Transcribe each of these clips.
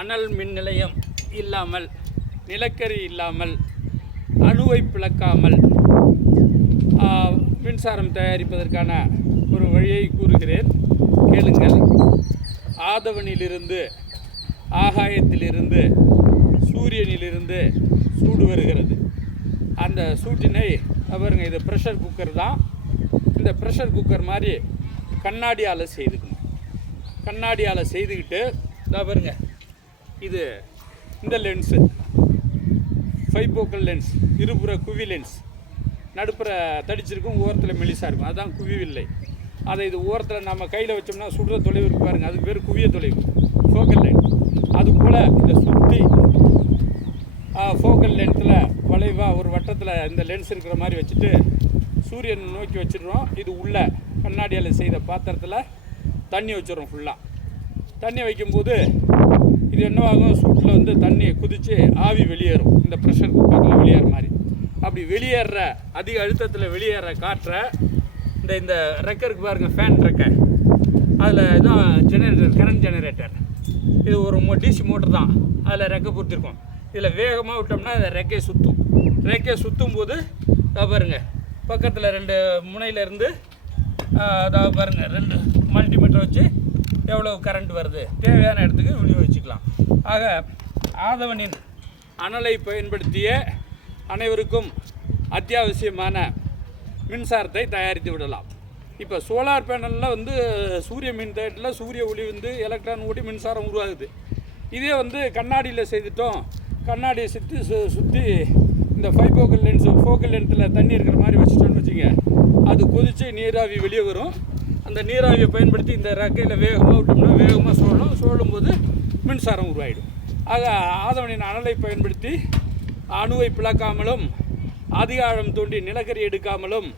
அனல் மின் நிலையம் இல்லாமல், நிலக்கரி இல்லாமல், அணுவை பிளக்காமல் மின்சாரம் தயாரிப்பதற்கான ஒரு வழியை கூறுகிறேன், கேளுங்கள். ஆதவனிலிருந்து, ஆகாயத்திலிருந்து, சூரியனிலிருந்து சூடு வருகிறது. அந்த சூட்டினை பாருங்க, இது ப்ரெஷர் குக்கர் தான். இந்த ப்ரெஷர் குக்கர் மாதிரி கண்ணாடியால் செய்துக்கணும். கண்ணாடியால் செய்துக்கிட்டு பாருங்க, இது இந்த லென்ஸு ஃபைபோக்கல் லென்ஸ், இருபுற குவி லென்ஸ், நடுப்புற தடிச்சிருக்கும், ஓரத்தில் மெலிசாக இருக்கும், அதுதான் குவிவில்லை. அதை இது ஓரத்தில் நம்ம கையில் வச்சோம்னா சுடுற தொலைவு இருக்கு பாருங்கள், அதுக்கு பேர் குவிய தொலைவு, ஃபோக்கல் லென்த். அதுபோல் இந்த சுற்றி ஃபோக்கல் லென்த்தில் வளைவாக ஒரு வட்டத்தில் இந்த லென்ஸ் இருக்கிற மாதிரி வச்சுட்டு சூரியனை நோக்கி வச்சிடுறோம். இது உள்ள கண்ணாடியால் செய்த பாத்திரத்தில் தண்ணி வச்சிடறோம். ஃபுல்லாக தண்ணி வைக்கும்போது இது என்னவாகும், சூட்டில் வந்து தண்ணி குதித்து ஆவி வெளியேறும், இந்த ப்ரெஷர் குக்கரில் வெளியேற மாதிரி. அப்படி வெளியேற அதிக அழுத்தத்தில் வெளியேற காற்றை இந்த ரெக்கருக்கு பாருங்கள், ஃபேன் ரெக்கை, அதில் தான் ஜெனரேட்டர், கரண்ட் ஜெனரேட்டர். இது ஒரு டிசி மோட்டர் தான், அதில் ரெக்கை பொறுத்திருக்கும். இதில் வேகமாக விட்டோம்னா இந்த ரெக்கையை சுற்றும். ரெக்கையை சுற்றும் போது பாருங்கள், பக்கத்தில் 2 முனையிலேருந்து அதாவது பாருங்கள் 2 மல்டிமீட்டர் வச்சு எவ்வளோ கரண்ட் வருது தேவையான இடத்துக்கு விநியோகிச்சுக்கலாம். ஆக ஆதவனின் அனலை பயன்படுத்திய அனைவருக்கும் அத்தியாவசியமான மின்சாரத்தை தயாரித்து விடலாம். இப்போ சோலார் பேனலில் வந்து சூரிய மின் தயாரிப்பில் சூரிய ஒளி வந்து எலக்ட்ரான் ஓடி மின்சாரம் உருவாகுது. இதே வந்து கண்ணாடியில் செய்துட்டோம், கண்ணாடியை சுற்றி இந்த ஃபைபோக்கல் லென்ஸ், ஃபோக்கல் லென்த்தில் தண்ணி இருக்கிற மாதிரி வச்சுட்டோன்னு வச்சுங்க, அது கொதித்து நீராவி வெளியே வரும். அந்த நீராவியை பயன்படுத்தி இந்த ரெக்கையில் வேகமாக விட்டோம்னா வேகமாக சோழும்போது மின்சாரம் உருவாகிடும். ஆக ஆதவனின் அனலை பயன்படுத்தி அணுவை பிளக்காமலும், அதிக ஆழம் தோண்டி நிலக்கரி எடுக்காமலும்,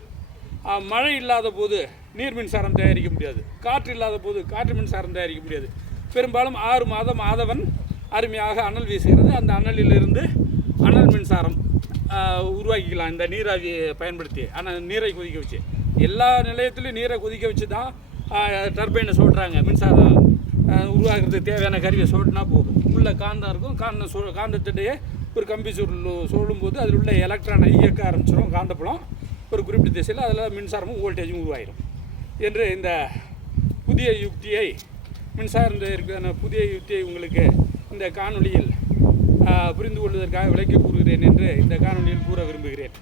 மழை இல்லாத போது நீர் மின்சாரம் தயாரிக்க முடியாது, காற்று இல்லாத போது காற்று மின்சாரம் தயாரிக்க முடியாது. பெரும்பாலும் 6 மாதம் ஆதவன் அருமையாக அனல் வீசுகிறது. அந்த அனலிலிருந்து அனல் மின்சாரம் உருவாக்கிக்கலாம் இந்த நீராவியை பயன்படுத்தி. ஆனால் நீரை கொதிக்க வச்சு, எல்லா நிலையத்திலையும் நீரை கொதிக்க வச்சு தான் டர்பைனை சோட்டுறாங்க. மின்சாரம் உருவாக்குறதுக்கு தேவையான கருவியை சோட்டினா போதும். உள்ள காந்தம் இருக்கும், காந்தத்திலேயே ஒரு கம்பி சொல்லும்போது அதில் உள்ள எலக்ட்ரானை இயக்க ஆரம்பிச்சிடும் காந்தப்புலம் ஒரு குறிப்பிட்ட திசையில். அதில் மின்சாரமும் வோல்டேஜும் உருவாகிடும் என்று இந்த புதிய யுக்தியை, மின்சாரம் இருக்கிற புதிய யுக்தியை உங்களுக்கு இந்த காணொலியில் புரிந்து கொள்வதற்காக விளக்கி கூறுகிறேன் என்று இந்த காணொலியில் கூற விரும்புகிறேன்.